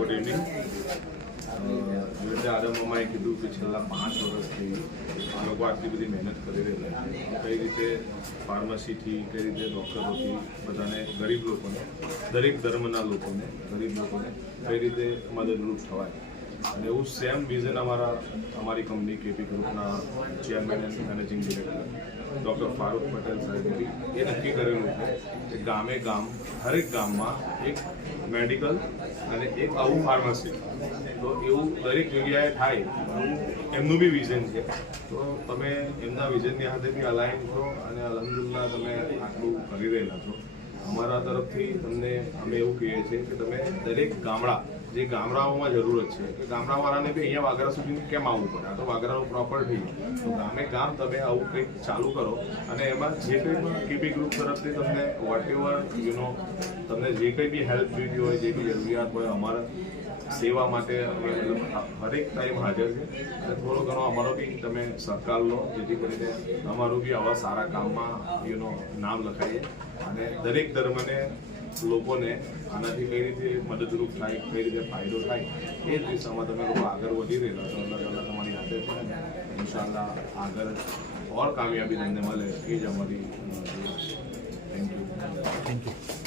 Good evening. જે આરંભમાં કીધું કે છેલ્લા 5 વર્ષથી આ લોકો આટલી બધી મહેનત કરી રહ્યા છે, કઈ રીતે ફાર્મસીથી, કઈ રીતે ડૉક્ટરોથી બધાને, ગરીબ લોકોને, દરેક ધર્મના લોકોને, ગરીબ લોકોને કઈ રીતે મદદરૂપ થવાય. અને એવું સેમ વિઝન અમારી કંપની કેપી ગ્રુપના chairman and managing director doctor Farooq Patel સાહેબે એ નક્કી કરેલું છે કે ગામે ગામ, હરેક ગામમાં એક મેડિકલ અને એક આવું ફાર્મસી, તો એવું દરેક જગ્યાએ થાય, એમનું બી વિઝન છે. તો તમે એમના વિઝનની હાથે બી અલાઈન છો અને અલહમદુલિલ્લાહ તમે આટલું કરી રહેલા છો. અમારા તરફથી તમને અમે એવું કહીએ છીએ કે તમે દરેક ગામડા, જે ગામડાઓમાં જરૂરત છે કે ગામડાવાળાને બી અહીંયા વાગરા સુધી કેમ આવવું પડે, આ તો વાગરાનું પ્રોપર થઈ ગયું, તો ગામે ગામ તમે આવું કંઈક ચાલુ કરો અને એમાં જે કંઈ પણ કેપી ગ્રુપ તરફથી તમને વોટ એવર તમને જે કંઈ બી હેલ્પ જોઈતી હોય, જે બી જરૂરિયાત હોય, અમારા સેવા માટે અમે હરેક ટાઈમ હાજર છે. અને થોડો ઘણો અમારો બી તમે સહકાર લો, જેથી કરીને અમારું બી આવા સારા કામમાં નામ લખાઈએ અને દરેક ધર્મને, લોકોને આનાથી કઈ રીતે મદદરૂપ થાય, કઈ રીતે ફાયદો થાય, એ જ દિશામાં તમે લોકો આગળ વધી રહેલા છો. અલ્લાહ તાલા તમારી હાથે છે, ઇન્શાઅલ્લાહ આગળ ઓર કામયાબી તમને મળે, એ જ અમારી થેન્ક યુ.